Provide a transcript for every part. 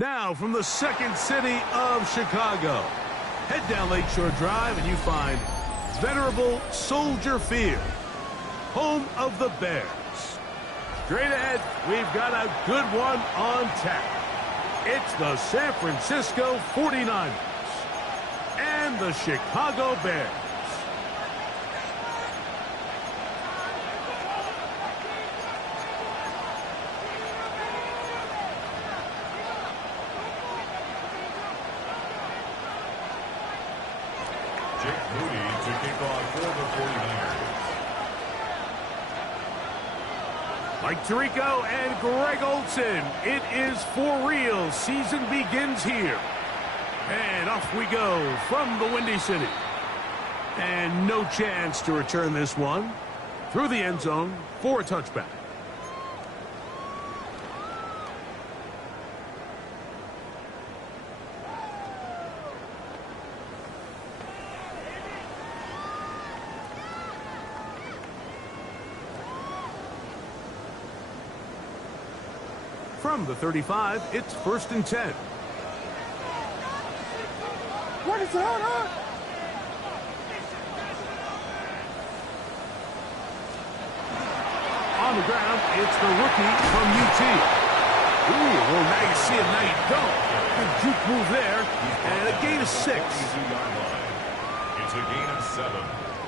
Now, from the second city of Chicago, head down Lakeshore Drive and you find venerable Soldier Field, home of the Bears. Straight ahead, we've got a good one on tap. It's the San Francisco 49ers and the Chicago Bears. To kick off for the 49ers. Mike Tirico and Greg Olson. It is for real. Season begins here. And off we go from the Windy City. And no chance to return this one through the end zone for a touchback. From the 35, it's 1st and 10. What is it on? On the ground, it's the rookie from UT. Ooh, well, now you see it, now you don't. Good juke move there, and a gain of 6. It's a gain of 7.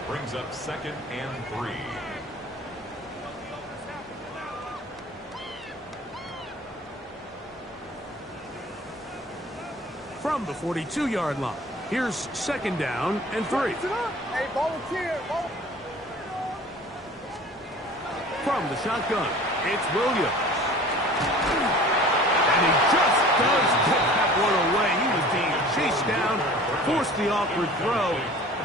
Brings up 2nd and 3. From the 42-yard line, here's 2nd down and 3. Hey, volunteer. From the shotgun, it's Williams. And he just does put that one away. He was being chased down, forced the awkward throw.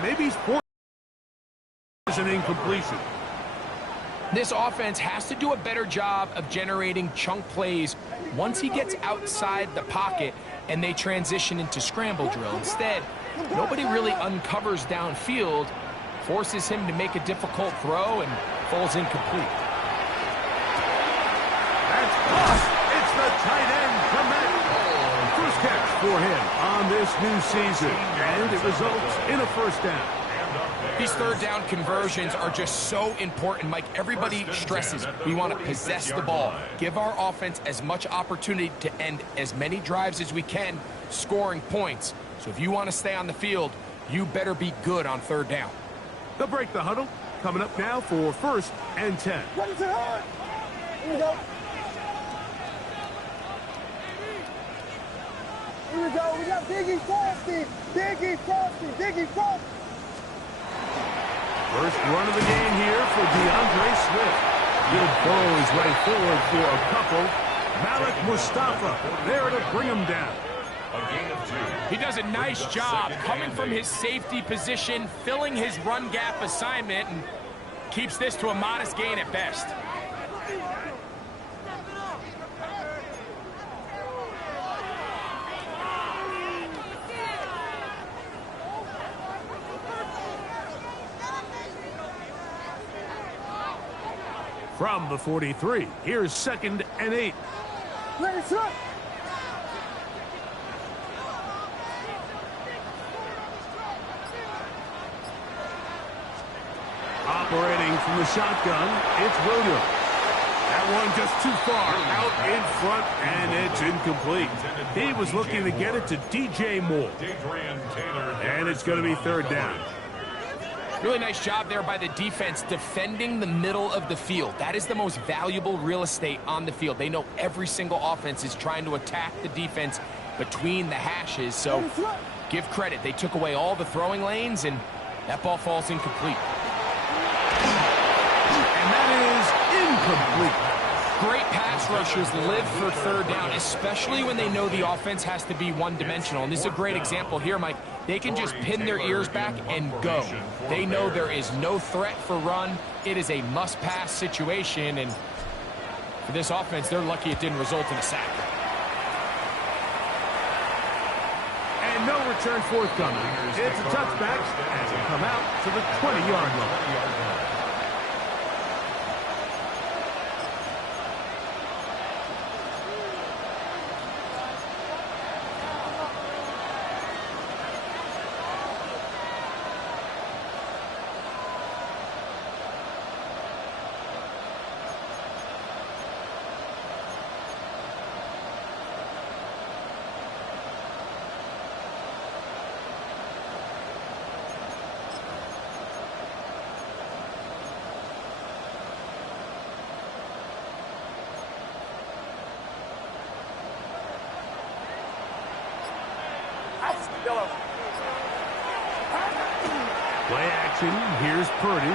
Maybe he's forced an incompletion. This offense has to do a better job of generating chunk plays once he gets outside the pocket and they transition into scramble drill. Instead, nobody really uncovers downfield, forces him to make a difficult throw, and falls incomplete. That's caught. It's the tight end from Madden. First catch for him on this new season, and it results in a 1st down. These 3rd down conversions are just so important, Mike. Everybody stresses we want to possess the ball, give our offense as much opportunity to end as many drives as we can, scoring points. So if you want to stay on the field, you better be good on 3rd down. They'll break the huddle. Coming up now for 1st and 10. What is it on? Here we go. Here we go. We got Biggie Frosty. Biggie Frosty. Biggie Frosty. First run of the game here for DeAndre Swift. Good throws right forward for a couple. Malik Mustafa there to bring him down. A gain of 2. He does a nice job coming from his safety position, filling his run gap assignment, and keeps this to a modest gain at best. From the 43, here's 2nd and 8. Let's up. Operating from the shotgun, it's Williams. That one just too far out in front, and it's incomplete. He was looking to get it to DJ Moore. And it's going to be 3rd down. Really nice job there by the defense defending the middle of the field. That is the most valuable real estate on the field. They know every single offense is trying to attack the defense between the hashes, so give credit. They took away all the throwing lanes, and that ball falls incomplete. And that is incomplete. Great pass rushers live for 3rd down, especially when they know the offense has to be one-dimensional. And this is a great example here, Mike. They can just pin their ears back and go. They know there is no threat for run. It is a must-pass situation, and for this offense, they're lucky it didn't result in a sack. And no return forthcoming. It's a touchback, and will come out to the 20-yard line. Yellow. Play action. Here's Purdy.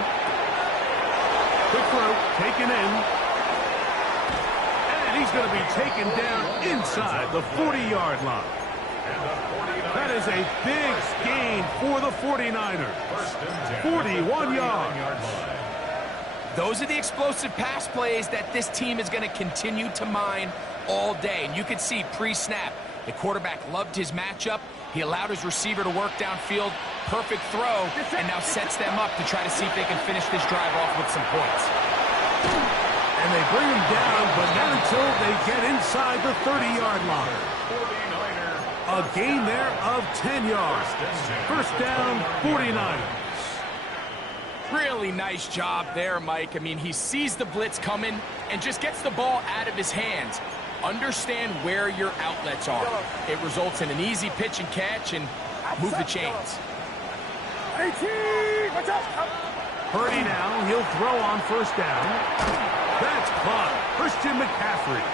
Quick throw. Taken in. And he's going to be taken down inside the 40-yard line. That is a big gain for the 49ers. 41 yards. Those are the explosive pass plays that this team is going to continue to mine all day. And you can see pre-snap, the quarterback loved his matchup. He allowed his receiver to work downfield. Perfect throw, and now sets them up to try to see if they can finish this drive off with some points. And they bring him down, but not until they get inside the 30-yard line. A gain there of 10 yards. First down, 49ers. Really nice job there, Mike. I mean, he sees the blitz coming and just gets the ball out of his hands. Understand where your outlets are. It results in an easy pitch and catch and move the chains. 18, watch out. Purdy now, he'll throw on first down. That's caught. Christian McCaffrey.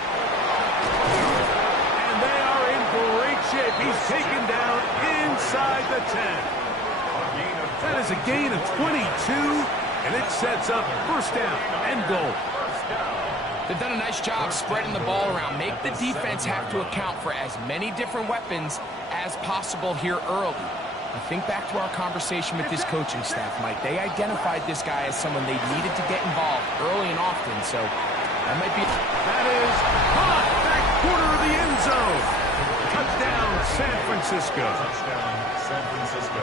And they are in great shape. He's taken down inside the 10. That is a gain of 22, and it sets up first down and goal. They've done a nice job spreading the ball around. Make the defense have to account for as many different weapons as possible here early. I think back to our conversation with this coaching staff, Mike. They identified this guy as someone they needed to get involved early and often, so that might be... That is caught back corner of the end zone. Touchdown, San Francisco. Touchdown, San Francisco.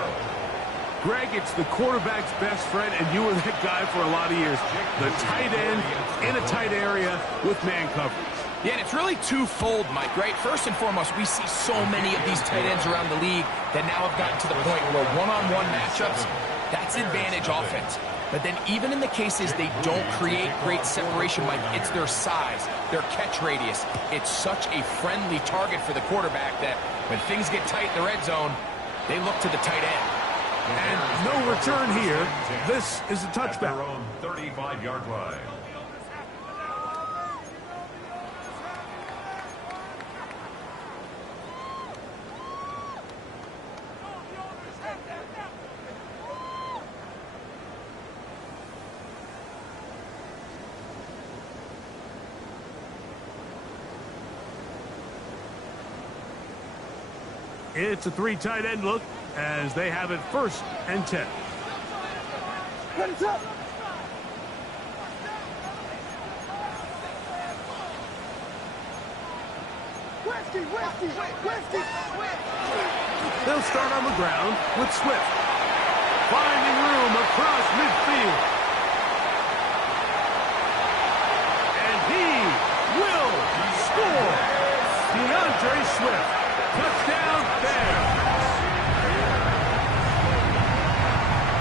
Greg, it's the quarterback's best friend, and you were that guy for a lot of years. The tight end in a tight area with man coverage. Yeah, and it's really twofold, Mike, right? First and foremost, we see so many of these tight ends around the league that now have gotten to the point where one-on-one matchups, that's advantage offense. But then even in the cases they don't create great separation, Mike, it's their size, their catch radius. It's such a friendly target for the quarterback that when things get tight in the red zone, they look to the tight end. And no return here. This is a touchback. 35-yard line. It's a three tight end look as they have it first and 10. Ready, up. Westy. They'll start on the ground with Swift. Finding room across midfield. And he will score. DeAndre Swift. Touchdown there.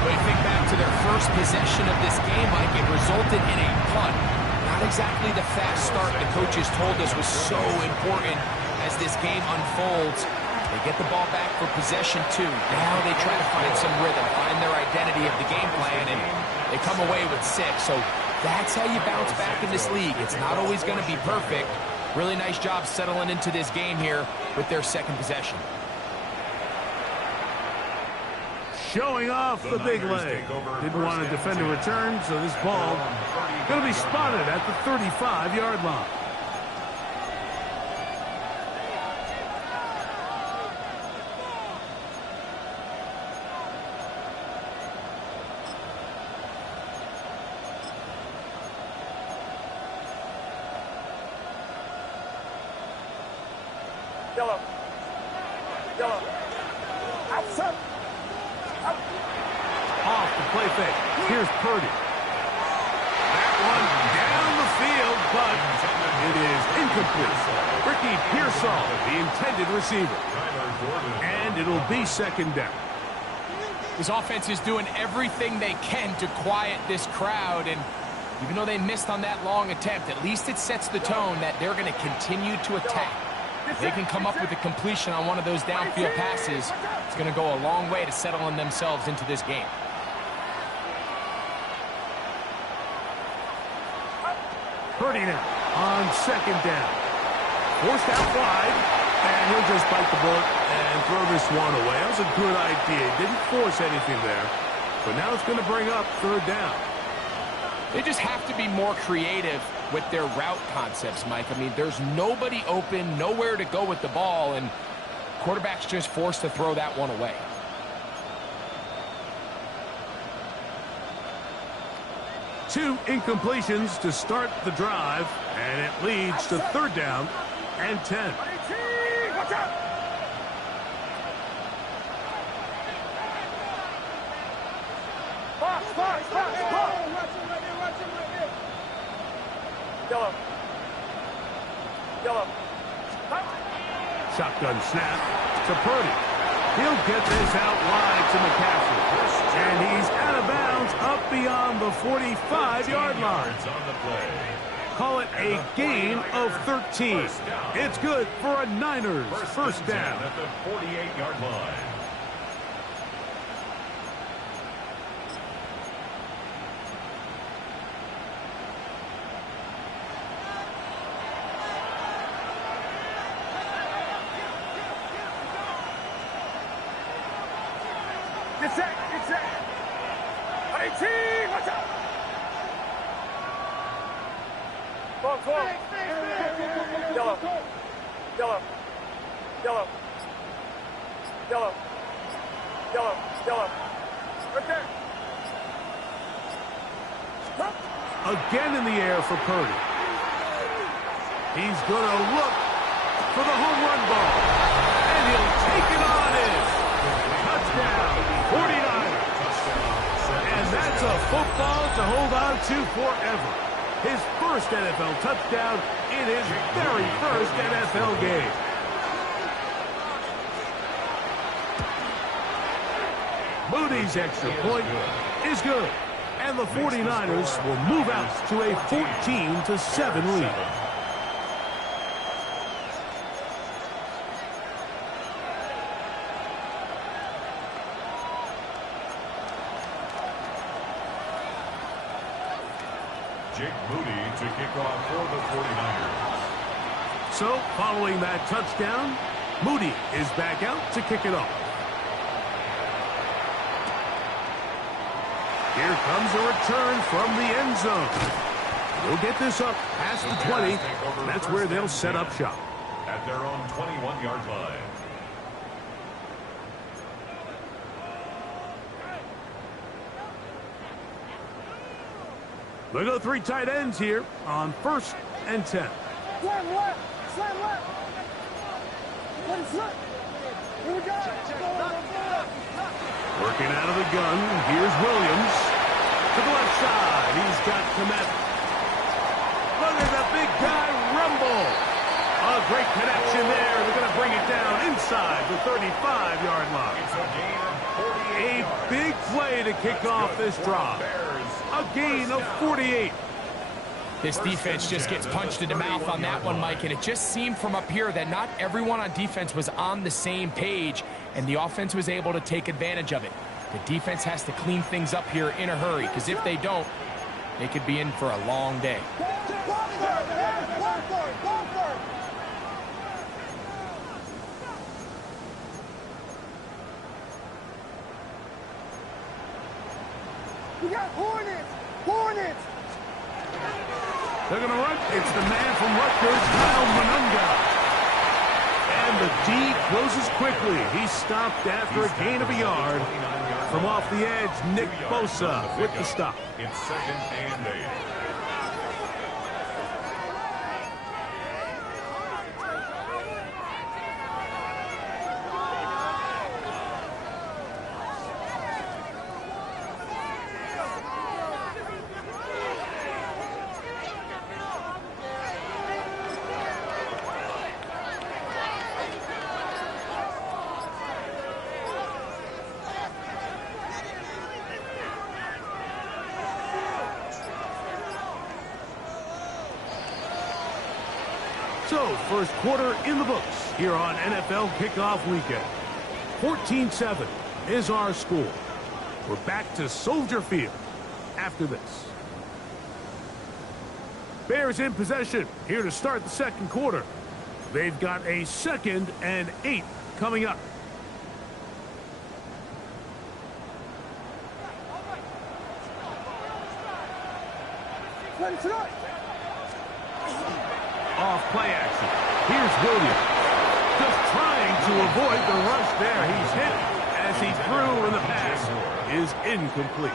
When you think back to their first possession of this game, Mike, it resulted in a punt. Not exactly the fast start the coaches told us was so important as this game unfolds. They get the ball back for possession 2. Now they try to find some rhythm, find their identity of the game plan, and they come away with 6. So that's how you bounce back in this league. It's not always going to be perfect. Really nice job settling into this game here with their second possession. Showing off the big leg. Didn't want to defend a return, so this ball going to be spotted at the 35-yard line. Yellow. Outside. Off the play fake. Here's Purdy. That one down the field, but it is incomplete. Ricky Pearsall, the intended receiver. And it'll be second down. This offense is doing everything they can to quiet this crowd, and even though they missed on that long attempt, at least it sets the tone that they're going to continue to attack. If they can come up with a completion on one of those downfield passes, it's going to go a long way to settling themselves into this game. Purdy now on second down. Forced out wide. And he'll just bite the bullet and throw this one away. That was a good idea. Didn't force anything there. But now it's going to bring up third down. They just have to be more creative with their route concepts, Mike. I mean, there's nobody open, nowhere to go with the ball, and quarterback's just forced to throw that one away. Two incompletions to start the drive, and it leads to third down and 10. Watch out! Box! Yellow. Shotgun snap to Purdy. He'll get this out wide to McCaffrey. And he's out of bounds up beyond the 45-yard line. Call it a gain of 13. It's good for a Niners first down. At the 48-yard line. Get set! 18! Watch out! Go! Yellow. Right there. Stop. Again in the air for Purdy. He's going to look for the home run ball. And he'll take it on in. Touchdown, 49ers. And that's a football to hold on to forever. His first NFL touchdown in his very first NFL game. Moody's extra point is good. And the 49ers will move out to a 14-7 lead. Jake Moody to kick off for the 49ers. So, following that touchdown, Moody is back out to kick it off. Here comes a return from the end zone. They'll get this up past the 20. That's where they'll set up shop. At their own 21-yard line. They go three tight ends here on 1st and 10. Slam left. Let it slip. Here we go. Working out of the gun, here's Williams. To the left side, he's got Komet. Look at the big guy rumble. A great connection there. They're going to bring it down inside the 35-yard line. It's a gain of 48 A big play to kick off this drive. A gain of 48. This defense just gets punched in the mouth on that one, Mike, and it just seemed from up here that not everyone on defense was on the same page, and the offense was able to take advantage of it. The defense has to clean things up here in a hurry, because if they don't, they could be in for a long day. Go for it. We got Hornets. They're going to run. It's the man from Rutgers, Kyle Monunga. And the D closes quickly. He's stopped after a gain of a yard. From off the edge, Nick Bosa with the stop. It's 2nd and 8. So, first quarter in the books here on NFL Kickoff Weekend. 14-7 is our score. We're back to Soldier Field after this. Bears in possession here to start the second quarter. They've got a 2nd and 8 coming up. Off play action. Here's Williams. Just trying to avoid the rush there. He's hit as he threw, and the pass is incomplete.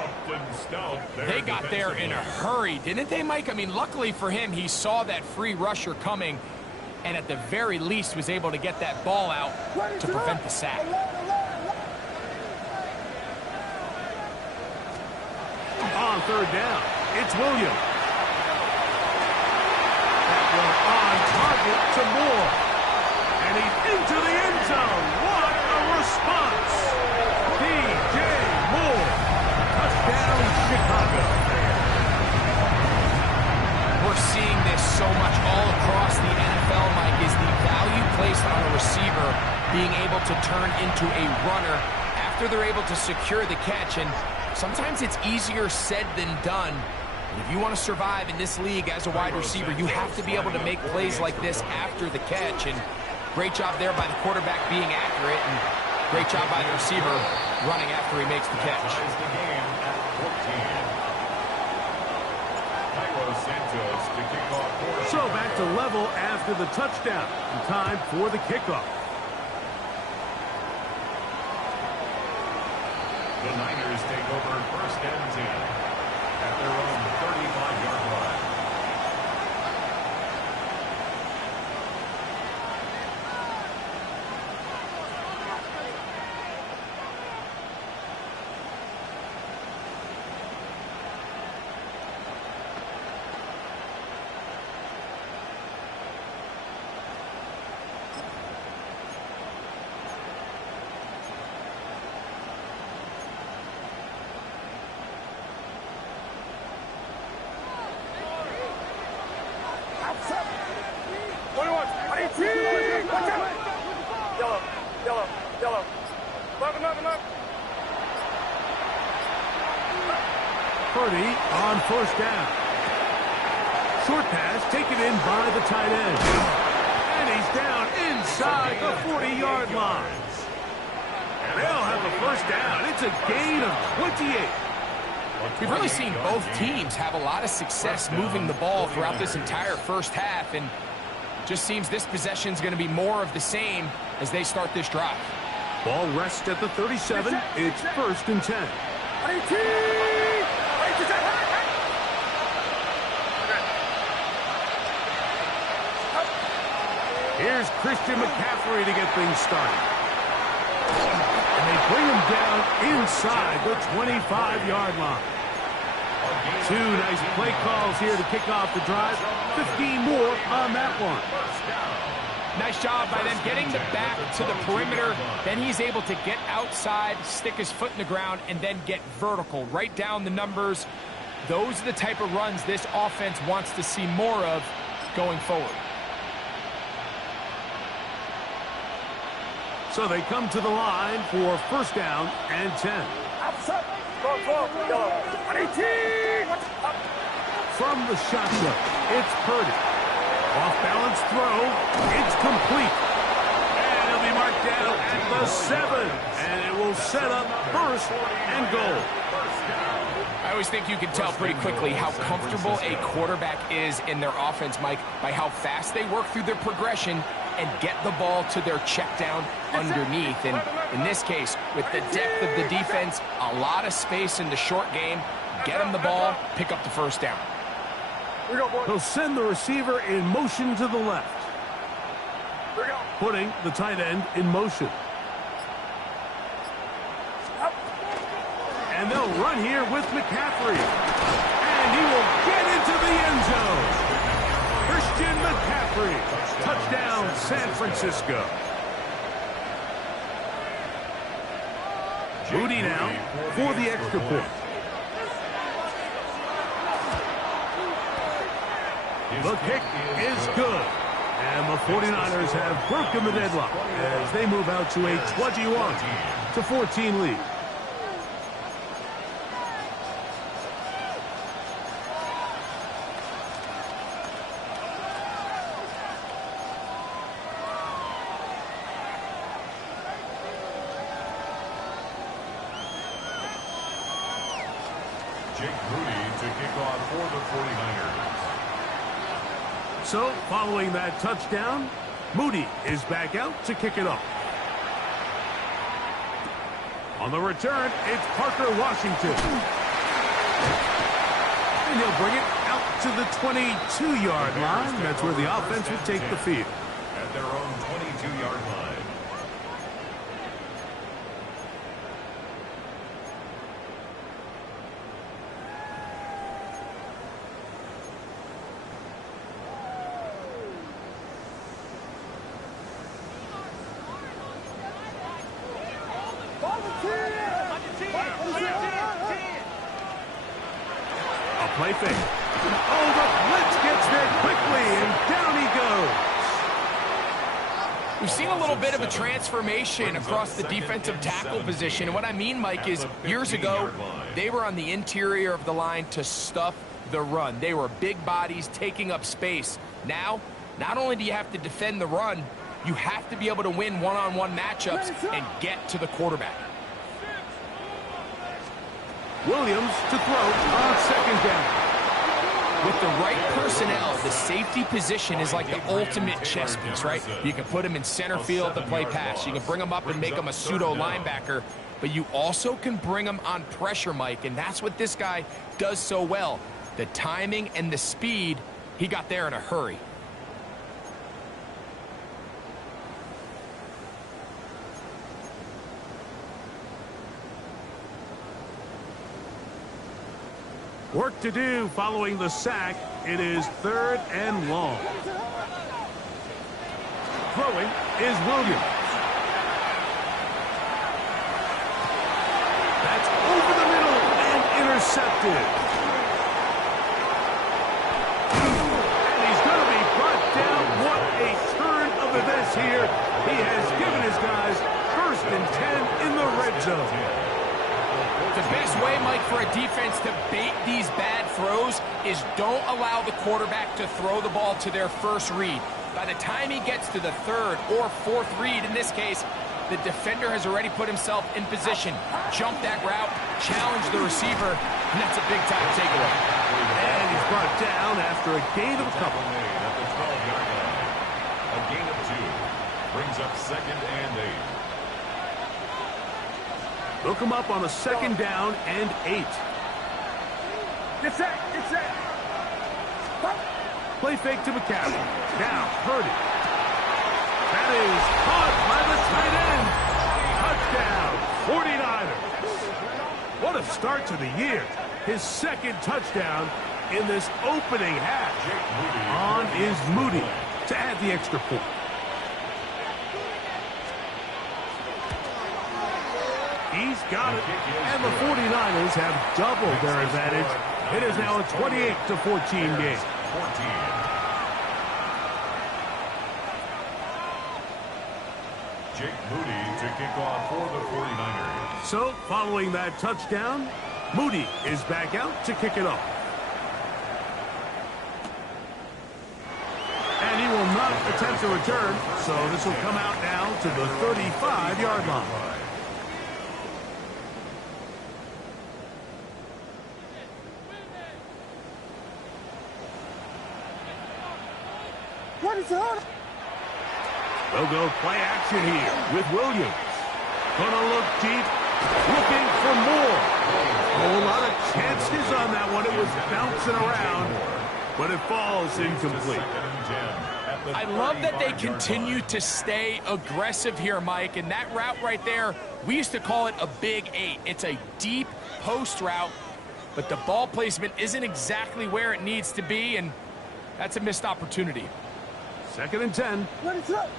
They got there in a hurry, didn't they, Mike? I mean, luckily for him, he saw that free rusher coming, and at the very least was able to get that ball out to prevent the sack. On 3rd down, it's Williams. On target to Moore. And he's into the end zone. What a response. DJ Moore. Touchdown, Chicago. We're seeing this so much all across the NFL, Mike, is the value placed on a receiver being able to turn into a runner after they're able to secure the catch. And sometimes it's easier said than done. If you want to survive in this league as a wide receiver, you have to be able to make plays like this after the catch. And great job there by the quarterback being accurate, and great job by the receiver running after he makes the catch. So back to level after the touchdown. And time for the kickoff. The Niners take over 1st and 10 at their own 35-yard line. Purdy on 1st down. Short pass taken in by the tight end. And he's down inside the 40-yard line. They'll have a 1st down. It's a gain of 28. We've really seen both teams have a lot of success moving the ball throughout this entire first half, and just seems this possession is going to be more of the same as they start this drive. Ball rests at the 37. It's 1st and 10. Here's Christian McCaffrey to get things started. And they bring him down inside the 25-yard line. 2 nice play calls here to kick off the drive. 15 more on that one. Nice job by them getting the back to the perimeter. Then he's able to get outside, stick his foot in the ground, and then get vertical. Right down the numbers. Those are the type of runs this offense wants to see more of going forward. So they come to the line for 1st down and 10. From the shotgun, it's Purdy. Off-balance throw. It's complete. And he'll be marked down at the 7. And it will set up 1st and goal. I always think you can tell pretty quickly how comfortable a quarterback is in their offense, Mike, by how fast they work through their progression and get the ball to their check down underneath. And in this case, with the depth of the defense, a lot of space in the short game, get them the ball, pick up the 1st down. He'll send the receiver in motion to the left, putting the tight end in motion. And they'll run here with McCaffrey. And he will get into the end zone. Christian McCaffrey. Touchdown, San Francisco. Moody now for the extra point. The kick is good. And the 49ers have broken the deadlock as they move out to a 21-14 lead. Jake Moody to kick off for the 49ers. So, following that touchdown, Moody is back out to kick it off. On the return, it's Parker Washington. And he'll bring it out to the 22-yard line. That's where the offense will take the field. At their own 22-yard line. Play fake. Oh, the blitz gets there quickly, and down he goes. We've seen a little bit of a transformation across the defensive tackle position. And what I mean, Mike, is years ago, they were on the interior of the line to stuff the run. They were big bodies taking up space. Now, not only do you have to defend the run, you have to be able to win one-on-one matchups and get to the quarterback. Williams to throw on second down. With the right personnel, the safety position is like the ultimate chess piece, right? You can put him in center field to play pass. You can bring him up and make him a pseudo linebacker, but you also can bring him on pressure, Mike, and that's what this guy does so well. The timing and the speed, he got there in a hurry. Work to do following the sack. It is 3rd and long. Throwing is Williams. That's over the middle and intercepted. And he's going to be brought down. What a turn of events here. He has given his guys 1st and 10 in the red zone. The best way, Mike, for a defense to bait these bad throws is don't allow the quarterback to throw the ball to their first read. By the time he gets to the 3rd or 4th read, in this case, the defender has already put himself in position. Jump that route, challenge the receiver, and that's a big-time takeaway. And he's brought down after a gain of a couple. At the 12-yard line. A gain of 2. Brings up 2nd and 8. They'll come up on a 2nd down and 8. Get set, get set. Play fake to McCaffrey. Now, Purdy. That is caught by the tight end. Touchdown, 49ers. What a start to the year. His 2nd touchdown in this opening half. On is Moody to add the extra point. He's got it, and the 49ers have doubled their advantage. It is now a 28-14 game. Jake Moody to kick off for the 49ers. So, following that touchdown, Moody is back out to kick it off. And he will not attempt a return, so this will come out now to the 35-yard line. What is it? They'll go play action here with Williams. Gonna look deep, looking for more. A whole lot of chances on that one. It was bouncing around, but it falls incomplete. I love that they continue to stay aggressive here, Mike, and that route right there, we used to call it a big 8. It's a deep post route, but the ball placement isn't exactly where it needs to be, and that's a missed opportunity. 2nd and 10. What is it?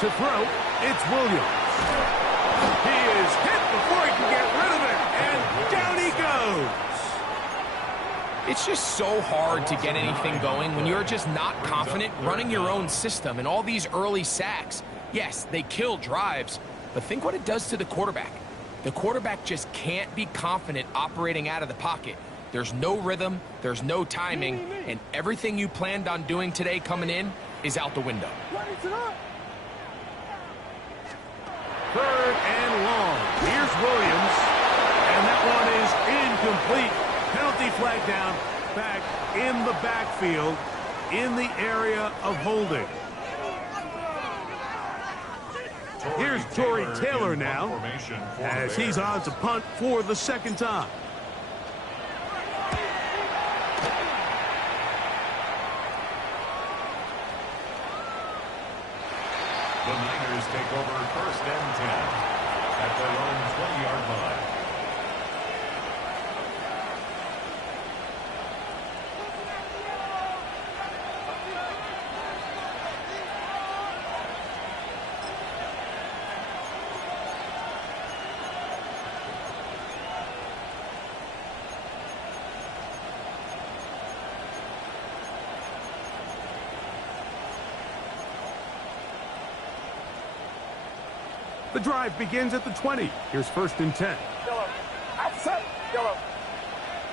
To throw, it's Williams. He is hit before he can get rid of it, and down he goes. It's just so hard to get anything going when you're just not confident running your own system. And all these early sacks, yes, they kill drives, but think what it does to the quarterback. The quarterback just can't be confident operating out of the pocket. There's no rhythm, there's no timing, and everything you planned on doing today coming in is out the window. What is it? 3rd and long. Here's Williams, and that one is incomplete. Penalty flag down, back in the backfield, in the area of holding. Here's Torrey Taylor now, as he's on to punt for the 2nd time. The Niners take over 1st and 10 at their own 20-yard line. The drive begins at the 20. Here's 1st and 10. Yellow. Outside. Yellow.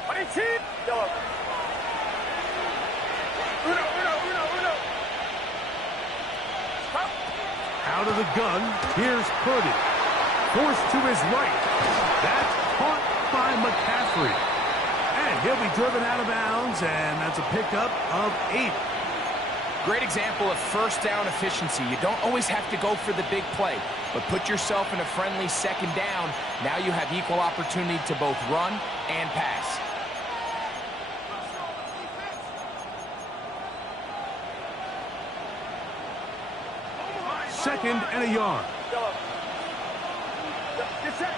22. Yellow. Uno. Stop. Out of the gun, here's Purdy. Forced to his right. That's caught by McCaffrey. And he'll be driven out of bounds, and that's a pickup of 8. Great example of 1st down efficiency. You don't always have to go for the big play, but put yourself in a friendly 2nd down. Now you have equal opportunity to both run and pass. Second and a yard. Yellow. Get set.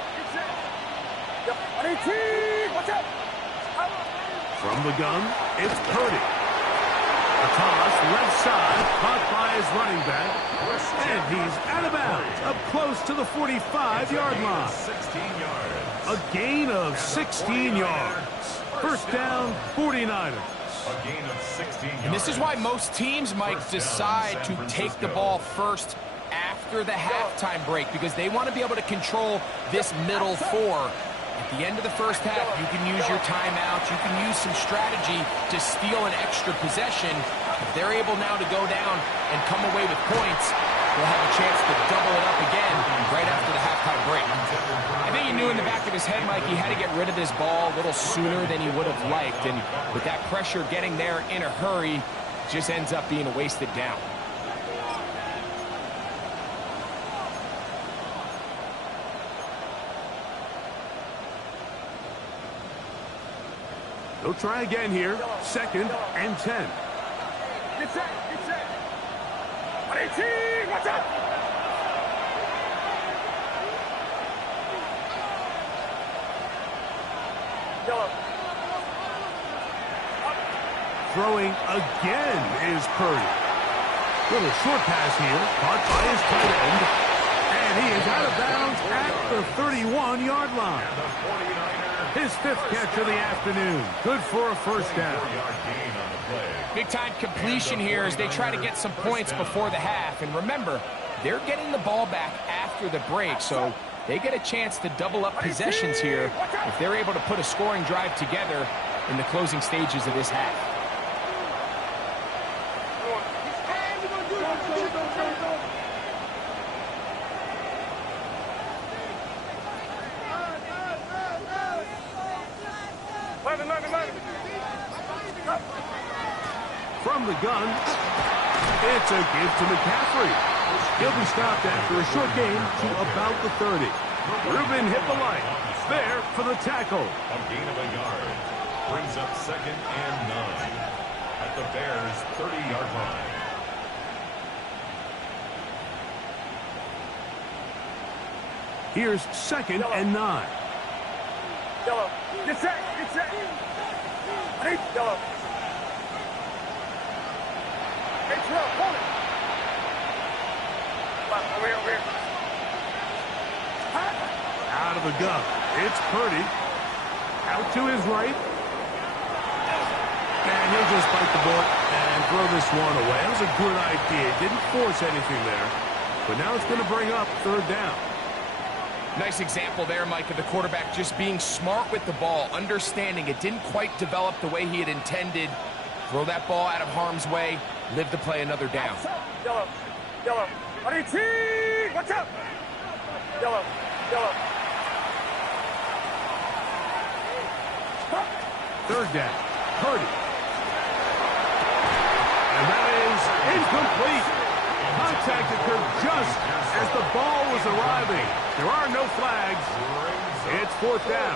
Yep. 18. Watch out. From the gun, it's Purdy. A toss, left side, caught by his running back, and he's out of bounds, up close to the 45-yard line. 16 yards. A gain of 16 yards. 1st down, 49ers. A gain of 16 yards. And this is why most teams, Mike, decide to take the ball first after the halftime break, because they want to be able to control this middle 4. At the end of the 1st half, you can use your timeouts. You can use some strategy to steal an extra possession. If they're able now to go down and come away with points, they'll have a chance to double it up again right after the halftime break. I think he knew in the back of his head, Mike, he had to get rid of this ball a little sooner than he would have liked. And with that pressure getting there in a hurry, just ends up being a wasted down. They'll try again here. 2nd and 10. Get set. 18. Watch out. Yellow. Throwing again is Purdy. Little short pass here, caught by his tight end. And he is out of bounds at the 31-yard line. His 5th catch of the afternoon. Good for a 1st down. Big-time completion here as they try to get some points before the half. And remember, they're getting the ball back after the break, so they get a chance to double up possessions here if they're able to put a scoring drive together in the closing stages of this half. From the gun, it's a give to McCaffrey. He'll be stopped after a short gain to about the 30. Reuben hit the line. There for the tackle. A gain of a yard. Brings up 2nd and 9 at the Bears' 30-yard line. Here's 2nd and 9. Yellow. Get set. Yellow. Hey, Terrell, hold it. Over here. Out of the gun. It's Purdy. Out to his right. And he'll just bite the bullet and throw this one away. That was a good idea. Didn't force anything there. But now it's going to bring up 3rd down. Nice example there, Mike, of the quarterback just being smart with the ball, understanding it didn't quite develop the way he had intended. Throw that ball out of harm's way, live to play another down. Yellow. 18. Watch out. Yellow. Yellow. Third down. Purdy. And that is incomplete. Contact occurred just as the ball was arriving. There are no flags. It's fourth down.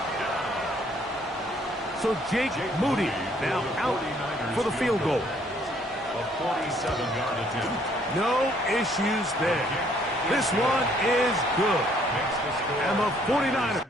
So Jake Moody now out for the field goal. A 47-yard attempt. No issues there. This one is good. And the 49ers.